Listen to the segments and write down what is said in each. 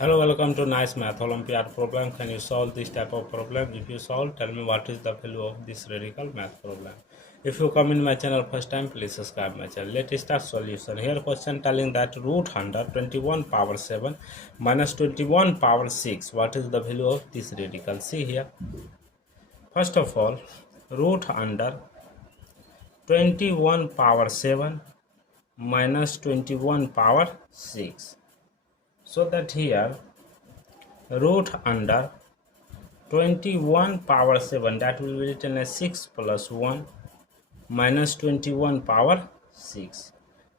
Hello, welcome to nice Math Olympiad problem. Can you solve this type of problem? If you solve, tell me what is the value of this radical math problem. If you come in my channel first time, please subscribe my channel. Let's start solution. Here question telling that root under 21 power 7 minus 21 power 6. What is the value of this radical? See here. First of all, root under 21 power 7 minus 21 power 6. So that here root under 21 power 7, that will be written as 6 plus 1 minus 21 power 6.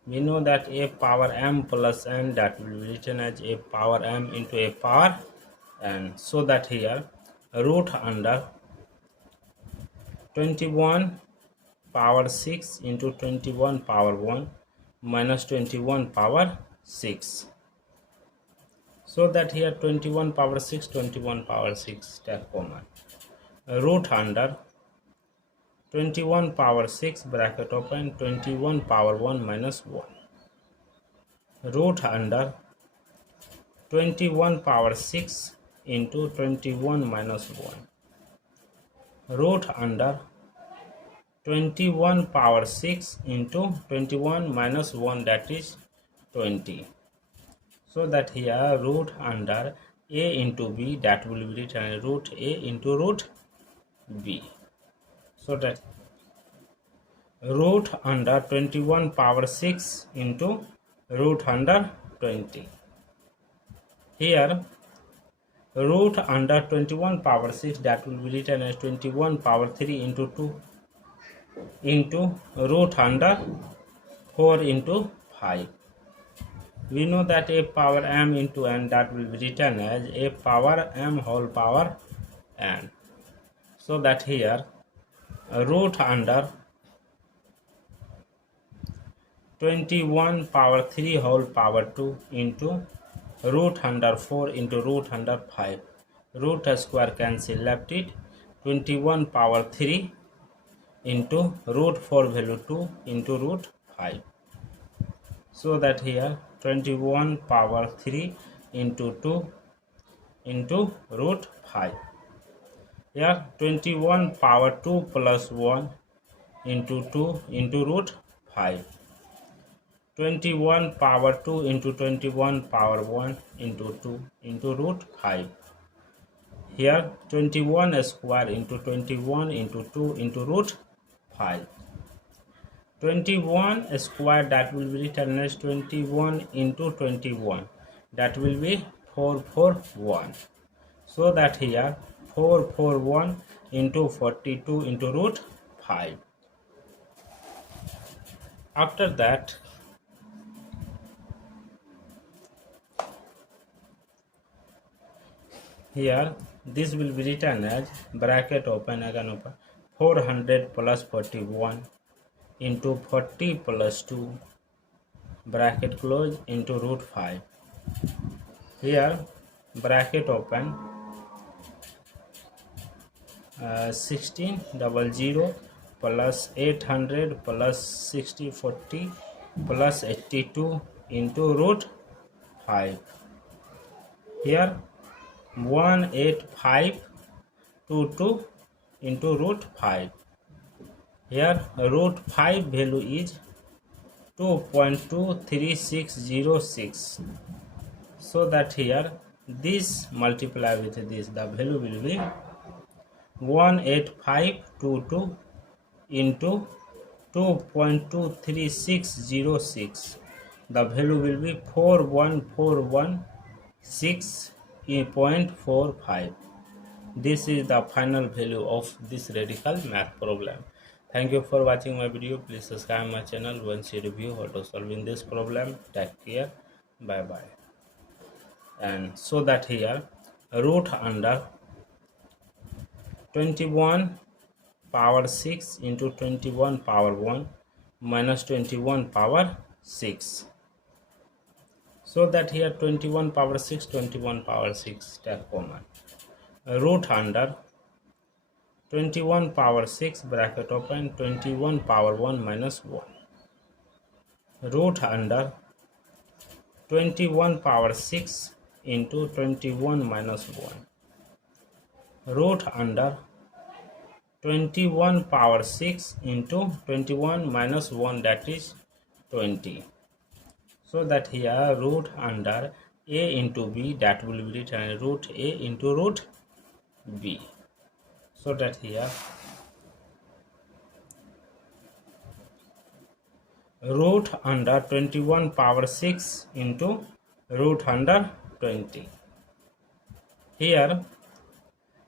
We know that a power m plus n, that will be written as a power m into a power n. So that here root under 21 power 6 into 21 power 1 minus 21 power 6. So that here 21 power 6, 21 power 6, take common. Root under 21 power 6 bracket open 21 power 1 minus 1. Root under 21 power 6 into 21 minus 1. Root under 21 power 6 into 21 minus 1, that is 20. So that here root under a into b, that will be written root a into root b. So that root under 21 power 6 into root under 20. Here root under 21 power 6, that will be written as 21 power 3 into 2 into root under 4 into 5. We know that a power m into n, that will be written as a power m whole power n. So that here root under 21 power 3 whole power 2 into root under 4 into root under 5. Root square cancel, left it 21 power 3 into root 4 value 2 into root 5. So that here 21 power 3 into 2 into root 5. Here 21 power 2 plus 1 into 2 into root 5. 21 power 2 into 21 power 1 into 2 into root 5. Here 21 square into 21 into 2 into root 5. 21 square, that will be written as 21 into 21, that will be 441. So that here 441 into 42 into root 5. After that here this will be written as bracket open again open 400 plus 41 into 40 plus 2 bracket close into root 5. Here bracket open 1600 plus 800 plus 60 40 plus 82 into root 5. Here 18522 into root 5. Here root 5 value is 2.23606. So that here this multiply with this, the value will be 18522 into 2.23606. The value will be 41416.45. This is the final value of this radical math problem. Thank you for watching my video. Please subscribe my channel. Once you review how to solving this problem, take care. Bye bye. And so that here root under 21 power 6 into 21 power 1 minus 21 power 6. So that here 21 power 6, 21 power 6, take common. Root under 21 power 6 bracket open 21 power 1 minus 1. Root under 21 power 6 into 21 minus 1. Root under 21 power 6 into 21 minus 1, that is 20. So that here root under a into b, that will be written root a into root b. So that here root under 21 power 6 into root under 20. Here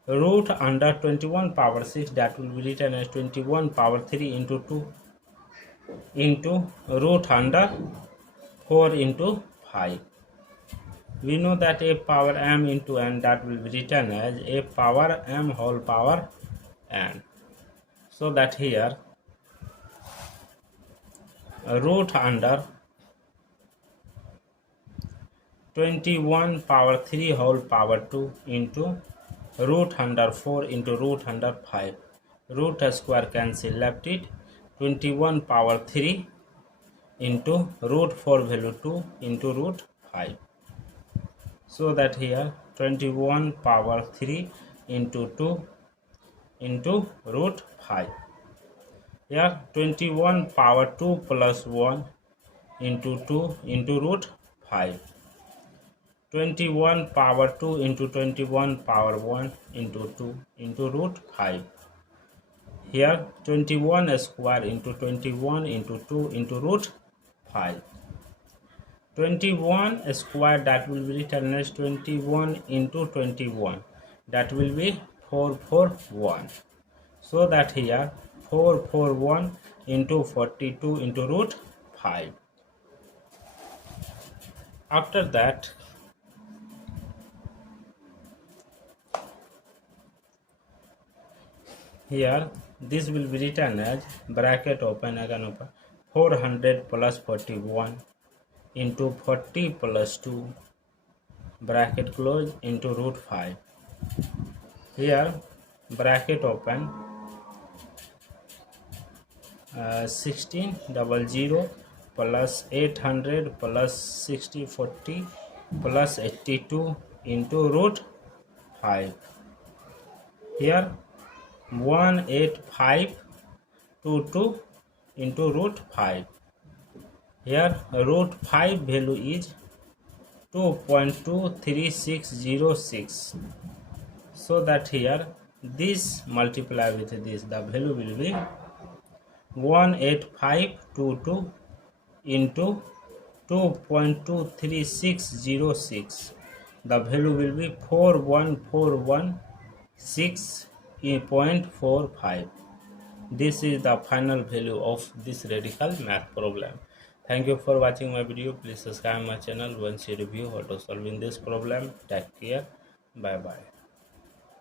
root under 21 power 6, that will be written as 21 power 3 into 2 into root under 4 into 5. We know that a power m into n, that will be written as a power m whole power n. So that here root under 21 power 3 whole power 2 into root under 4 into root under 5. Root square cancel, left it 21 power 3 into root 4 value 2 into root 5. So that here 21 power 3 into 2 into root 5. Here 21 power 2 plus 1 into 2 into root 5. 21 power 2 into 21 power 1 into 2 into root 5. Here 21 square into 21 into 2 into root 5. 21 square, that will be written as 21 into 21, that will be 441. So that here 441 into 42 into root 5. After that here this will be written as bracket open, again open, 400 plus 41 into 40 plus 2 bracket close into root 5. Here bracket open, 1600 plus 800 plus 6040 plus 82 into root 5. Here 18522 into root 5. Here root 5 value is 2.23606. So that here this multiply with this, the value will be 18522 into 2.23606. The value will be 41416.45. This is the final value of this radical math problem. Thank you for watching my video. Please subscribe my channel once you review how to solve in this problem. Take care. Bye bye.